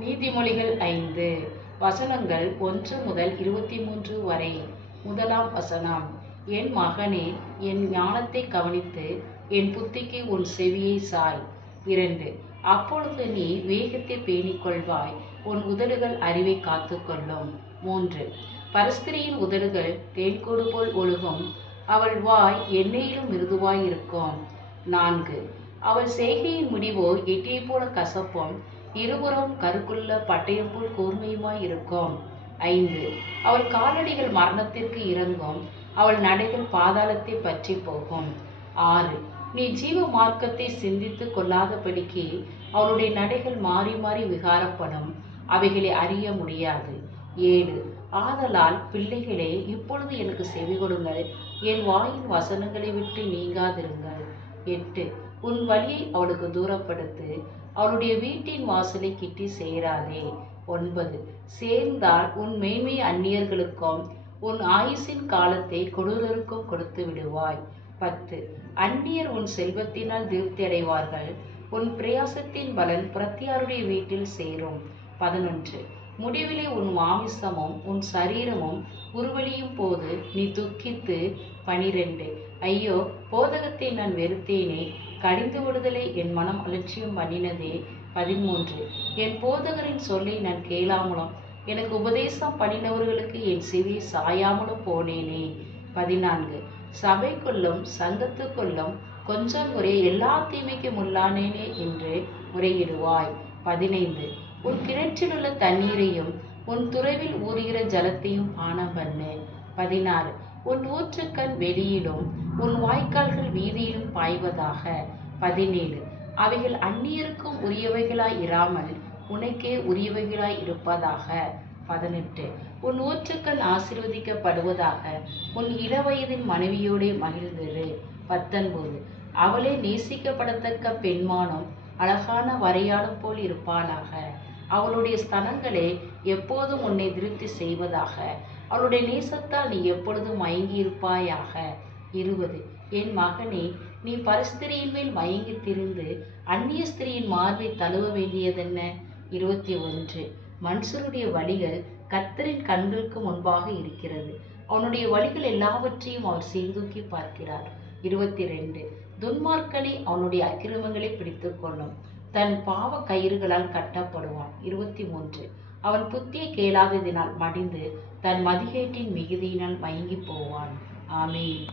நீதிமொழிகள் ஐந்து. வசனங்கள் ஒன்று முதல் இருபத்தி மூன்று வரை. முதலாம் வசனம். என் மகனே என் ஞானத்தை கவனித்து என் புத்திக்கு உன் செவியை சாய். இரண்டு. அப்பொழுது நீ வேகத்தை பேணிக் கொள்வாய் உன் உதடுகள் அறிவை காத்துக்கொள்ளும். மூன்று. பரஸ்திரியின் உதடுகள் தேன்கூடு போல் ஒழுகும் அவள் வாய் எண்ணெயிலும் மிருதுவாய் இருக்கும். நான்கு. அவள் செய்கையின் முடிவோ எட்டியை போல கசப்பும் இருபுறம் கருக்குள்ள பட்டயம் போல் கூர்மையுமாய் இருக்கும் ஐந்து. அவள் காலடிகள் மரணத்திற்கு இறங்கும். அவள் நடைகள் பாதாளத்தை பற்றி போகும். ஆறு. நீ ஜீவ மார்க்கத்தை சிந்தித்து கொள்ளாதபடிக்கு அவளுடைய நடைகள் மாறி மாறி விகாரப்படும். அவைகளை அறிய முடியாது. ஏழு. ஆதலால் பிள்ளைகளே இப்பொழுது எனக்கு செவி கொடுங்கள் என் வாயின் வசனங்களை விட்டு நீங்காதிருங்கள். எட்டு உன் வழியை அவளுக்கு தூரப்படுத்து. அவளுடைய வீட்டின் வாசலை கிட்டி சேராதே. ஒன்பது. சேர்ந்தால் உன் மேன்மை அந்நியர்களுக்கும் உன் ஆயுசின் காலத்தை கொடூரருக்கும் கொடுத்து விடுவாய். பத்து. அந்நியர் உன் செல்வத்தினால் திருப்தி அடைவார்கள். உன் பிரயாசத்தின் பலன் பிரத்தியாருடைய வீட்டில் சேரும். பதினொன்று. முடிவிலே உன் மாமிசமும் உன் சரீரமும் உருவழியும் போது நீ துக்கித்து பனிரெண்டு. ஐயோ போதகத்தை நான் வெறுத்தேனே. கடிந்து விடுதலை என் மனம் அலட்சியம் பண்ணினதே பதிமூன்று. என் போதகரின் சொல்லை நான் கேளாமலும் எனக்கு உபதேசம் பண்ணினவர்களுக்கு என் செவி சாயாமலும் போனேனே. பதினான்கு. சபைக்குள்ளும் சங்கத்துக்குள்ளும் கொஞ்சம் முறை எல்லா தீமைக்கும் உள்ளானேனே என்று முறையிடுவாய். பதினைந்து. உன் கிணற்றிலுள்ள தண்ணீரையும் உன் துறவில் ஊறுகிற ஜலத்தையும் பானம் பண்ணு. பதினாறு. உன் ஊற்றுக்கண் வெளியிலும் உன் வாய்க்கால்கள் வீதியிலும் பாய்வதாக. பதினேழு. அவைகள் அந்நியருக்கும் உரியவைகளாய் இராமல் உனக்கே உரியவைகளாய் இருப்பதாக. பதினெட்டு. உன் ஊற்றுக்கண் ஆசீர்வதிக்கப்படுவதாக உன் இளவயதின் மனைவியோடே மகிழ்ந்திரு. பத்தொன்பது. அவளே நேசிக்கப்படத்தக்க பெண்மானும் அழகான வரையாடும் போல் இருப்பானாக. அவளுடைய ஸ்தனங்களே எப்போதும் உன்னை திருப்தி செய்வதாக. அவளுடைய நேசத்தால் நீ எப்பொழுதும் மயங்கி இருப்பாயாக இருபது. என் மகனே நீ பரஸ்திரியின் மேல் மயங்கி திரிந்து அந்நிய ஸ்திரியின் மார்பை தழுவ வேண்டியதென்ன? இருபத்தி ஒன்று. மனுஷருடைய வழிகள் கத்தரின் கண்களுக்கு முன்பாக இருக்கிறது. அவனுடைய வழிகள் எல்லாவற்றையும் அவர் சீர்தூக்கி பார்க்கிறார். இருபத்தி ரெண்டு துன்மார்க்கனை அவனுடைய அக்கிரமங்களை பிடித்து கொள்ளும் தன் பாவ கயிறுகளால் கட்டப்படுவான். இருபத்தி மூன்று அவன் புத்தியை கேளாததினால் மடிந்து தன் மதிகேட்டின் மிகுதியினால் மயங்கி போவான். ஆமீன்.